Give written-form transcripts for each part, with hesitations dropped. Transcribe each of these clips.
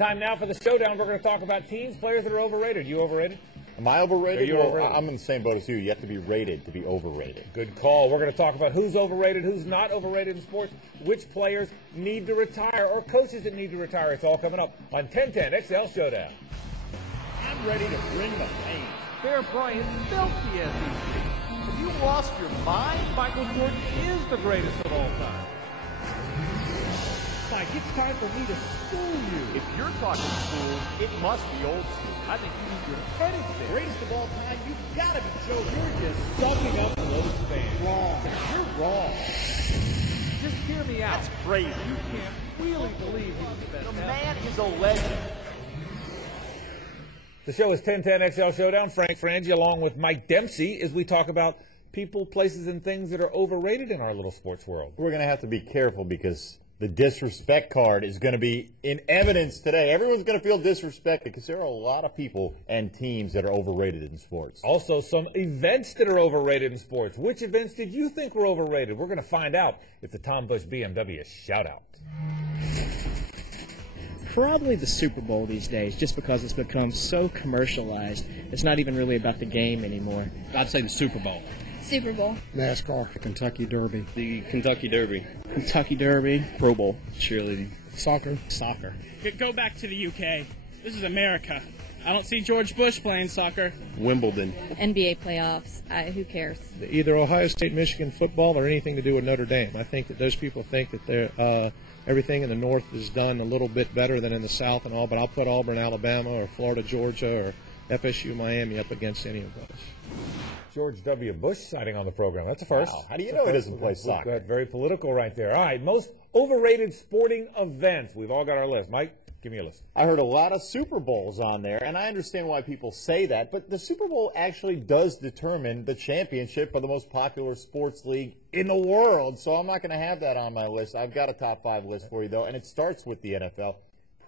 Time now for the showdown. We're going to talk about teams, players that are overrated. You overrated? Am I overrated? Are you overrated? I'm in the same boat as you. You have to be rated to be overrated. Good call. We're going to talk about who's overrated, who's not overrated in sports, which players need to retire, or coaches that need to retire. It's all coming up on 1010 XL Showdown. I'm ready to bring the pain. Bear Bryant built the SEC. Have you lost your mind? Michael Jordan is the greatest of all time. Mike, it's time for me to school you. If you're talking school, it must be old school. I think you need your head examined. Greatest of all time, you've got to be Joe. You're just sucking up those fans. Wrong. You're wrong. Just hear me out. That's crazy. You can't really believe he's the best. The man is a legend. The show is 1010 XL Showdown. Frank Frangie along with Mike Dempsey as we talk about people, places, and things that are overrated in our little sports world. We're going to have to be careful because the disrespect card is going to be in evidence today. Everyone's going to feel disrespected because there are a lot of people and teams that are overrated in sports. Also, some events that are overrated in sports. Which events did you think were overrated? We're going to find out if the Tom Busch BMW shout-out. Probably the Super Bowl these days, just because it's become so commercialized. It's not even really about the game anymore. I'd say the Super Bowl. Super Bowl. NASCAR. The Kentucky Derby. The Kentucky Derby. Kentucky Derby. Pro Bowl. Cheerleading. Soccer. Soccer. Go back to the UK. This is America. I don't see George Bush playing soccer. Wimbledon. NBA playoffs. Who cares? Either Ohio State, Michigan football or anything to do with Notre Dame. I think that those people think that they're everything in the North is done a little bit better than in the South and all, but I'll put Auburn, Alabama, or Florida, Georgia, or FSU, Miami up against any of those. George W. Bush signing on the program. That's a first. Wow. How do you know he doesn't play soccer? That's very political right there. All right, most overrated sporting events. We've all got our list. Mike, give me a list. I heard a lot of Super Bowls on there, and I understand why people say that, but the Super Bowl actually does determine the championship for the most popular sports league in the world, so I'm not going to have that on my list. I've got a top 5 list for you, though, and it starts with the NFL.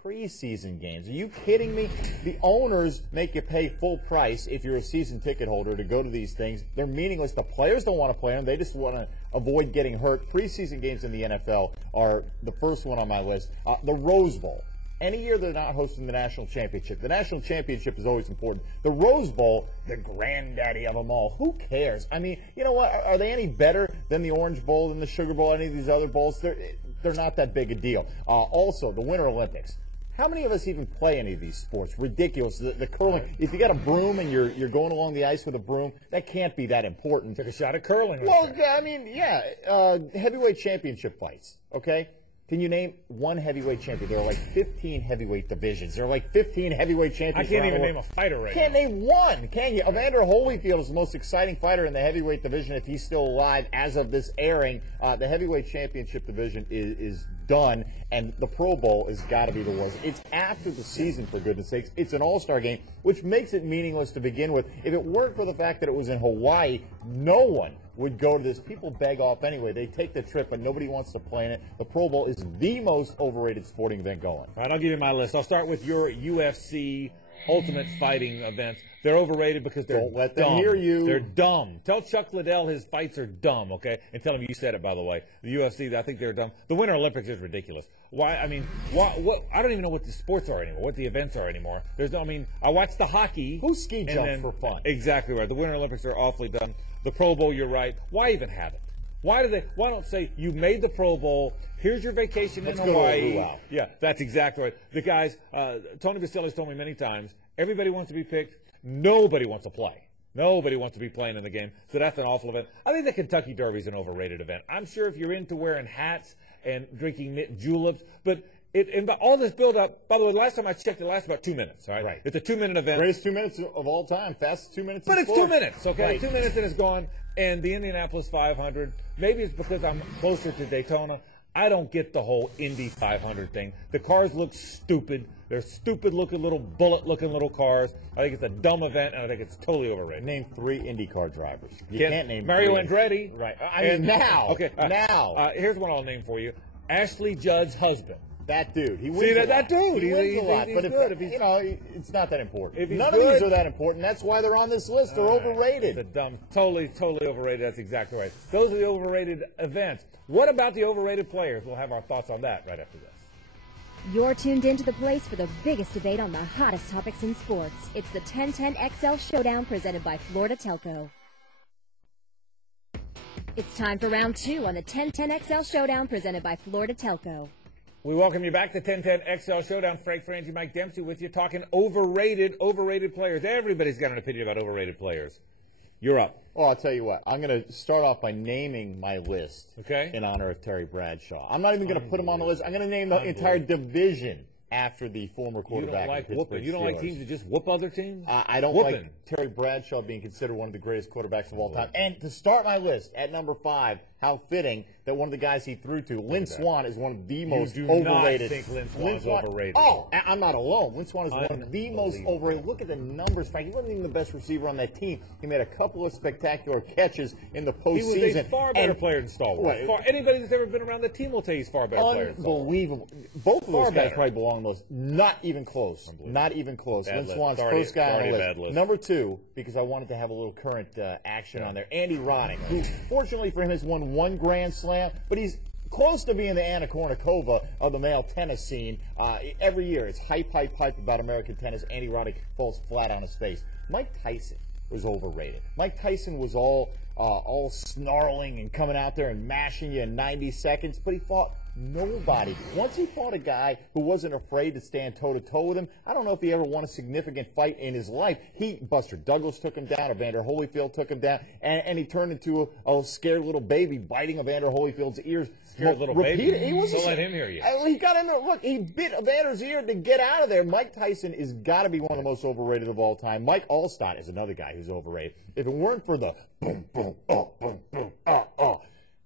Preseason games. Are you kidding me? The owners make you pay full price if you're a season ticket holder to go to these things. They're meaningless. The players don't want to play them. They just want to avoid getting hurt. Preseason games in the NFL are the first one on my list. The Rose Bowl. Any year they're not hosting the national championship. The national championship is always important. The Rose Bowl, the granddaddy of them all. Who cares? I mean, you know what? Are they any better than the Orange Bowl, than the Sugar Bowl, any of these other bowls? They're not that big a deal. Also, the Winter Olympics. How many of us even play any of these sports? Ridiculous. The curling. If you got a broom and you're going along the ice with a broom, that can't be that important. Took a shot at curling. Well, I mean, yeah. Heavyweight championship fights, okay? Can you name one heavyweight champion? There are like 15 heavyweight divisions. There are like 15 heavyweight champions. I can't even name a fighter right now. Can't name one, can you? Evander Holyfield is the most exciting fighter in the heavyweight division if he's still alive as of this airing. The heavyweight championship division is done, and the Pro Bowl has got to be the worst. It's after the season, for goodness sakes. It's an all-star game, which makes it meaningless to begin with. If it weren't for the fact that it was in Hawaii, no one would go to this. People beg off anyway. They take the trip, but nobody wants to play in it. The Pro Bowl is the most overrated sporting event going. All right, I'll give you my list. I'll start with your UFC Ultimate Fighting events. They're overrated because they're Don't let dumb. them hear you. They're dumb. Tell Chuck Liddell his fights are dumb, okay? And tell him you said it, by the way. The UFC, I think they're dumb. The Winter Olympics is ridiculous. Why? I mean, what? I don't even know what the sports are anymore, what the events are anymore. I watch the hockey. Who ski jumps for fun? Exactly right. The Winter Olympics are awfully dumb. The Pro Bowl, you're right. Why even have it? Why don't say you made the Pro Bowl? Here's your vacation in Hawaii. Wow. Yeah, that's exactly right. The guys, Tony Vasilev's told me many times, everybody wants to be picked. Nobody wants to play. Nobody wants to be playing in the game. So that's an awful event. I think the Kentucky Derby is an overrated event. I'm sure if you're into wearing hats and drinking mint juleps, but all this build-up, by the way, last time I checked, it lasts about 2 minutes, all right? Right. It's a 2-minute event. Greatest 2 minutes of all time. Fastest 2 minutes. But it's 2 minutes, okay? Right. 2 minutes and it's gone. And the Indianapolis 500, maybe it's because I'm closer to Daytona. I don't get the whole Indy 500 thing. The cars look stupid. They're stupid-looking little bullet-looking little cars. I think it's a dumb event, and I think it's totally overrated. Name 3 IndyCar drivers. You can't name Mario 3. Andretti. Right. I mean, now. Okay. Now. Here's one I'll name for you. Ashley Judd's husband. That dude. He wins See, a lot. that dude. He wins a lot. He's But good. it's not that important. None of these are that important. That's why they're on this list. They're overrated. It's a dumb, totally overrated. That's exactly right. Those are the overrated events. What about the overrated players? We'll have our thoughts on that right after this. You're tuned into the place for the biggest debate on the hottest topics in sports. It's the 1010 XL Showdown presented by Florida Telco. It's time for round 2 on the 1010 XL Showdown presented by Florida Telco. We welcome you back to 1010 XL Showdown. Frank Frangie, Mike Dempsey with you, talking overrated players. Everybody's got an opinion about overrated players. You're up. Well, I'll tell you what. I'm going to start off by naming my list in honor of Terry Bradshaw. I'm not even going to put him on the list. I'm going to name the entire division after the former quarterback. You don't like teams that just whoop other teams? I don't like Terry Bradshaw being considered one of the greatest quarterbacks of all time. And to start my list, at number 5, how fitting that one of the guys he threw to, Lynn Swann, is one of the most overrated. You do not think Lynn Swann is overrated. Oh, I'm not alone. Lynn Swann is one of the most overrated. Look at the numbers, Frank. He wasn't even the best receiver on that team. He made a couple of spectacular catches in the postseason. He was a far better player than Stallworth. Anybody that's ever been around the team will tell you he's far better player than Stallworth. Unbelievable. Both of those guys probably belong on those. Not even close. Not even close. Lynn Swann's first guy on the list. Number 2, because I wanted to have a little current action on there, Andy Roddick, who, fortunately for him, has won 1 Grand Slam, but he's close to being the Anna Kournikova of the male tennis scene. Every year, it's hype about American tennis. Andy Roddick falls flat on his face. Mike Tyson was overrated. Mike Tyson was all snarling and coming out there and mashing you in 90 seconds, but he fought nobody. Once he fought a guy who wasn't afraid to stand toe-to-toe with him, I don't know if he ever won a significant fight in his life. Buster Douglas took him down, Evander Holyfield took him down, and he turned into a scared little baby biting Evander Holyfield's ears. Scared little baby? Don't let him hear you. He got in there. Look, he bit Evander's ear to get out of there. Mike Tyson has got to be one of the most overrated of all time. Mike Allstott is another guy who's overrated. If it weren't for the boom, boom, boom, boom,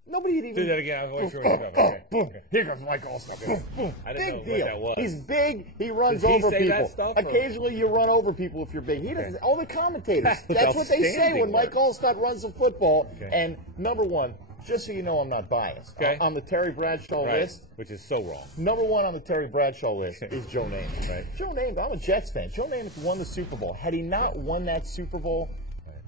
nobody would even do that again. I wasn't sure what you're boom. Here comes Mike Allstott. Boom, boom. I didn't know big deal. What that was. He's big. He runs Does he over say people. That stuff, occasionally, you run over people if you're big. He doesn't. All the commentators. That's what they say when Mike Allstott runs the football. And number 1. Just so you know, I'm not biased. On the Terry Bradshaw list, which is so wrong. Number 1 on the Terry Bradshaw list is Joe Namath. Joe Namath. I'm a Jets fan. Joe Namath won the Super Bowl. Had he not won that Super Bowl,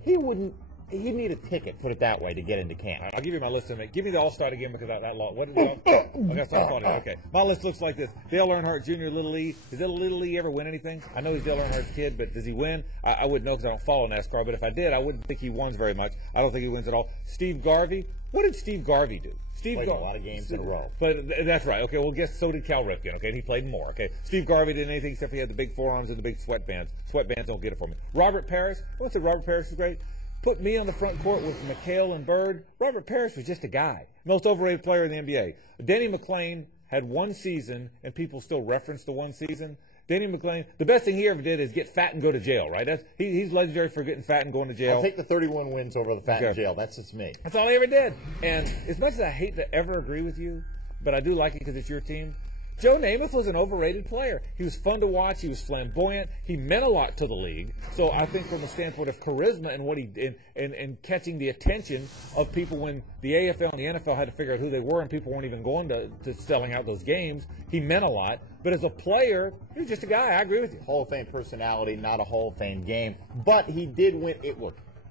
he wouldn't. He'd need a ticket, put it that way, to get into camp. I'll give you my list in a minute. Give me the All-Star again because that law. What is it? Okay. My list looks like this. Dale Earnhardt Jr., Little League. Does Little League ever win anything? I know he's Dale Earnhardt's kid, but does he win? I wouldn't know because I don't follow NASCAR, but if I did, I wouldn't think he wins very much. I don't think he wins at all. Steve Garvey. What did Steve Garvey do? Played a lot of games in a row. But that's right. Okay, well, guess so did Cal Ripken. Okay, and he played more. Okay, Steve Garvey didn't anything except he had the big forearms and the big sweatbands. Sweatbands don't get it for me. Robert Parrish. I would say Robert Parrish is great. Put me on the front court with McHale and Bird. Robert Parrish was just a guy. Most overrated player in the NBA. Denny McClain had 1 season, and people still reference the 1 season. Denny McClain, the best thing he ever did is get fat and go to jail, right? He's legendary for getting fat and going to jail. I'll take the 31 wins over the fat and jail. That's just me. That's all he ever did. And as much as I hate to ever agree with you, but I do like it because it's your team, Joe Namath was an overrated player. He was fun to watch. He was flamboyant. He meant a lot to the league. So I think from a standpoint of charisma and what he did and catching the attention of people when the AFL and the NFL had to figure out who they were and people weren't even going to selling out those games, he meant a lot. But as a player, he was just a guy. I agree with you. Hall of Fame personality, not a Hall of Fame game. But he did win.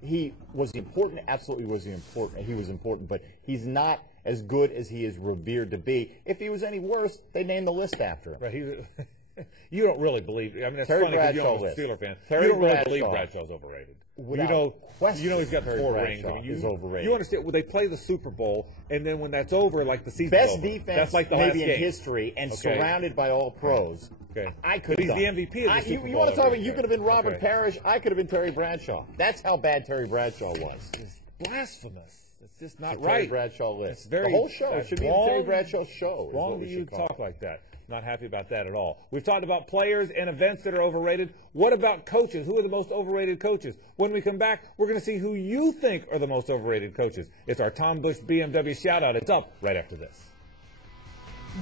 He was important. Absolutely was important. He was important. But he's not as good as he is revered to be. If he was any worse, they named the list after him. Right. You don't really believe. I mean, that's Terry funny because you're a Steeler fan. You don't really believe Bradshaw's overrated. You know he's got the 4 rings. I mean, he's overrated. You understand? Well, they play the Super Bowl, and then when that's over, like the season's best over. Defense, that's like the maybe last in history, and surrounded by all pros. Okay, I could. He's the MVP of the Super Bowl. You want to talk about? You could have been Robert Parrish. I could have been Terry Bradshaw. That's how bad Terry Bradshaw was. It's blasphemous. It's just not the right. Terry Bradshaw list. It's very, the whole show. It should be the Terry Bradshaw show. Wrong that you talk like that. Not happy about that at all. We've talked about players and events that are overrated. What about coaches? Who are the most overrated coaches? When we come back, we're going to see who you think are the most overrated coaches. It's our Tom Bush BMW shout-out. It's up right after this.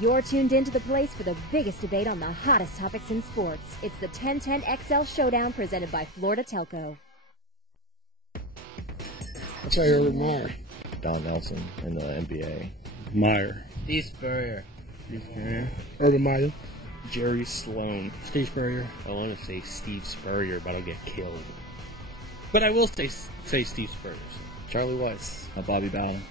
You're tuned into the place for the biggest debate on the hottest topics in sports. It's the 1010 XL Showdown presented by Florida Telco. I'll tell you Meyer. Don Nelson in the NBA. Meyer. Steve Spurrier. Urban Meyer. Jerry Sloan. Steve Spurrier. I want to say Steve Spurrier, but I'll get killed. But I will say Steve Spurrier. Charlie Weiss. Bobby Bowden.